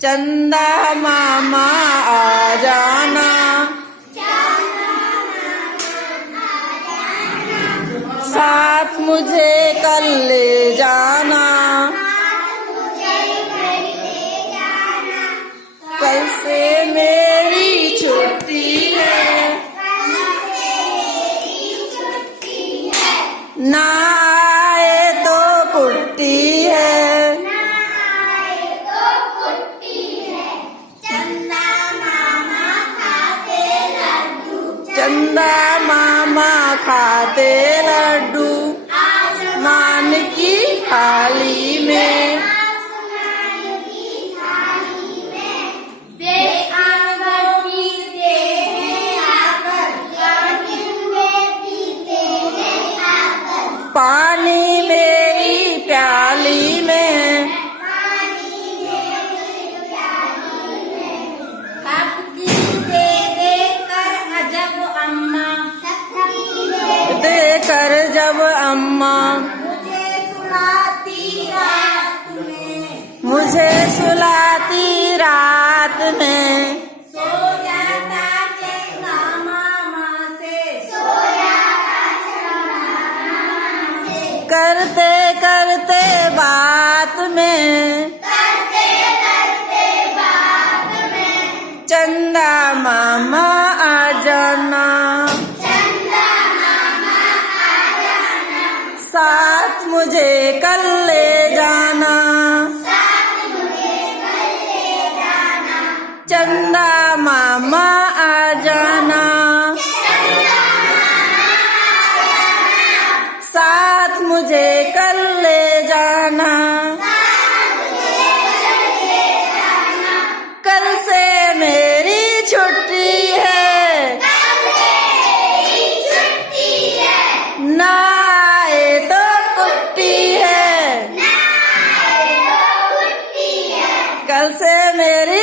चंदा मामा आ जाना, साथ मुझे कल ले जाना, कल से मेरी छुट्टी है, ना आए तो कुट्टी है, चंदा मामा खाते लड्डू, आसमान की थाली में, पानी मेरी प्याली में, देकर जब अम्मा मुझे सुलाती रात में, सो जाता चंदा मामा से, करते करते बात में, चंदा मामा आ जाना, साथ मुझे कल ले जाना, चंदा मामा आ जाना, साथ मुझे कल ले जाना, कल से मेरी छुट्टी है, ना आए तो कुट्टी है, कल से मेरी